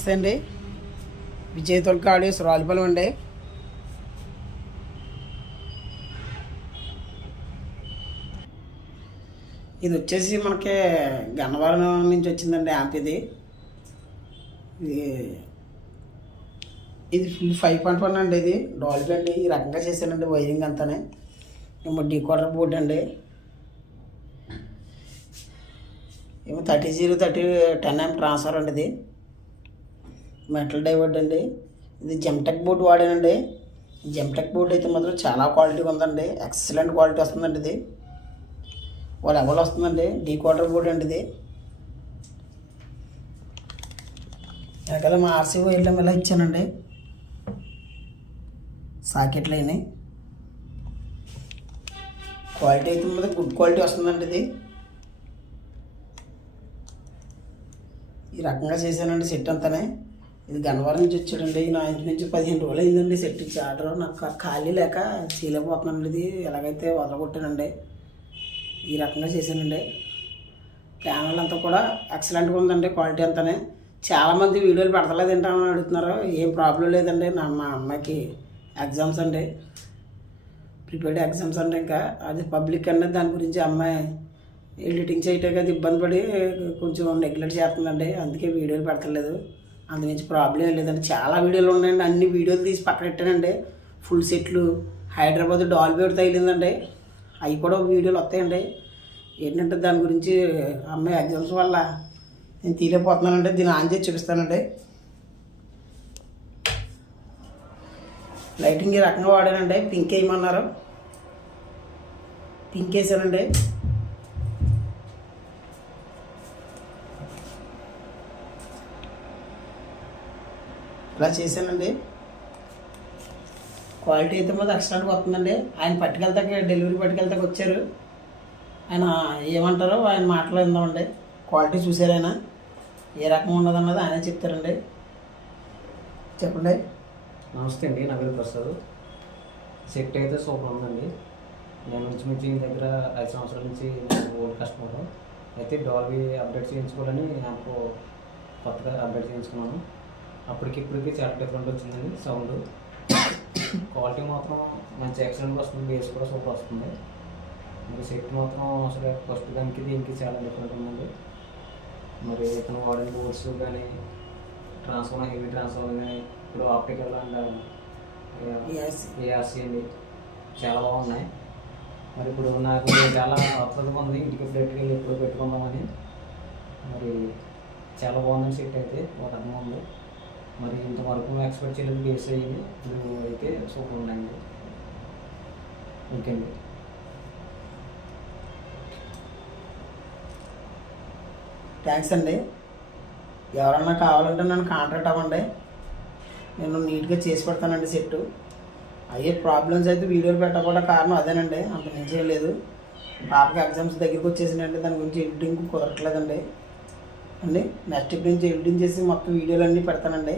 నమస్తే అండి. విజయ్ తొలక ఆడియోస్ రావులపాలెం అండి. ఇది వచ్చేసి మనకి గన్నవరం నుంచి వచ్చిందండి యాంప్. ఇది ఫుల్ 5.1 అండి. ఇది డాల్బీ అండి. ఈ రకంగా చేశానండి వైరింగ్ అంతానే. ఏమో డీకోడర్ బోర్డు అండి. ఏమో 30-10 amp ట్రాన్స్ఫర్ అండి. ఇది మెటల్ డైవర్డ్ అండి. ఇది జెమ్టెక్ బోర్డు వాడానండి. జెమ్టెక్ బోర్డు అయితే మాత్రం చాలా క్వాలిటీగా ఉందండి. ఎక్సలెంట్ క్వాలిటీ వస్తుందండి. ఇది వాళ్ళ ఎవరు వస్తుందండి. డీకోడర్ బోర్డు అండి. ఇది వెనకాల మా ఆర్సీ వైర్లు ఇలా ఇచ్చానండి. సాకెట్లు అయినాయి. క్వాలిటీ అయితే మాత్రం గుడ్ క్వాలిటీ వస్తుందండి. ఇది ఈ రకంగా చేశానండి సెట్ అంతానే. ఇది గన్నవరం నుంచి వచ్చాడండి. నా ఇంటి నుంచి 15 రోజులు అయిందండి సెట్ ఇచ్చి. ఆర్డర్ నాకు ఖాళీ లేక చేయలేకపోతున్నానండి. ఇది ఎలాగైతే వదలగొట్టానండి. ఈ రకంగా చేశానండి. ప్యానల్ అంతా కూడా ఎక్సలెంట్గా ఉందండి. క్వాలిటీ అంతానే. చాలామంది వీడియోలు పెడతలేదు ఏంటని అడుగుతున్నారు. ఏం ప్రాబ్లం లేదండి. మా అమ్మాయికి ఎగ్జామ్స్ అండి, ప్రిపేర్డ్ ఎగ్జామ్స్ అంటే ఇంకా అది పబ్లిక్ అండి. దాని గురించి అమ్మాయి ఎడిటింగ్ చేయటం కదా ఇబ్బంది పడి కొంచెం నెగ్లెక్ట్ చేస్తుందండి. అందుకే వీడియోలు పెడతలేదు. అందుగురించి ప్రాబ్లం ఏం లేదండి. చాలా వీడియోలు ఉన్నాయండి. అన్ని వీడియోలు తీసి పక్కన పెట్టానండి. ఫుల్ సెట్లు హైదరాబాద్ డాల్బీ తగిలిందండి. అవి కూడా వీడియోలు వస్తాయండి. ఏంటంటే దాని గురించి అమ్మాయి ఎగ్జామ్స్ వల్ల నేను తీయలేకపోతున్నానండి. దీన్ని ఆన్ చేసి చూపిస్తానండి. లైటింగ్ ఈ రకంగా వాడానండి. పింక్ వేయమన్నారు, పింక్ వేసానండి. ఇలా చేశానండి. క్వాలిటీ అయితే మాత్రం ఎక్సలెంట్గా వస్తుందండి. ఆయన పట్టుకెళ్తాక డెలివరీ పట్టుకెళ్తాక వచ్చారు. ఆయన ఏమంటారో ఆయన మాటలో విందామండి. క్వాలిటీ చూసారు ఆయన ఏ రకంగా ఉన్నదన్నది ఆయన చెప్తారండి. చెప్పండి. నమస్తే అండి, నా పేరు ప్రసాద్. సెట్ అయితే సూపర్ ఉందండి. నేను ఇంచుమించు ఈ దగ్గర 5 సంవత్సరాల నుంచి ఓల్డ్ కస్టమర్. అయితే డాల్బీ అప్డేట్ చేయించుకోవాలని నాకు కొత్తగా అప్డేట్ చేయించుకున్నాను. అప్పటికిప్పటికి చాలా డిఫరెంట్ వచ్చిందండి. సౌండ్ క్వాలిటీ మాత్రం మంచి ఎక్సలెంట్గా వస్తుంది. బేస్ కూడా సూపర్ వస్తుంది. మరి సెట్ మాత్రం అసలు ఫస్ట్ దానికి దీనికి చాలా డిఫరెంట్ ఉందండి. మరి ఇతను వాడిన బోర్డ్స్ కానీ ట్రాన్స్ఫార్మర్, హెవీ ట్రాన్స్ఫార్మర్ కానీ, ఇప్పుడు ఆప్టికల్ అండ్ ఏఆర్సీ అండి చాలా బాగున్నాయి. మరి ఇప్పుడు నాకు చాలా అర్థంగా ఉంది. ఇంటికి డైరెక్ట్గా వెళ్ళి ఎప్పుడు పెట్టుకుందామని. మరి చాలా బాగుందని సెట్ అయితే ఒక అర్థం ఉంది. మరి ఇంతవరకు ఎక్స్పెక్ట్ చేయలేదు. బేస్ అయ్యింది. ఇప్పుడు అయితే సూపర్ ఉన్నాయండి. ఓకే అండి. థ్యాంక్స్ అండి. ఎవరన్నా కావాలంటే నన్ను కాంటాక్ట్ అవ్వండి. నేను నీట్గా చేసి పెడతానండి సెట్. అయ్యే ప్రాబ్లమ్స్ అయితే వీడియోలు పెట్టకపోవడం కారణం అదేనండి. అంత మించి లేదు. పాపకి ఎగ్జామ్స్ దగ్గరికి వచ్చేసినాయంటే దాని గురించి ఎడిటింగ్ కుదరట్లేదండి అండి. నెక్స్ట్ నుంచి ఎడిటింగ్ చేసి మొత్తం వీడియోలు అన్నీ పెడతానండి.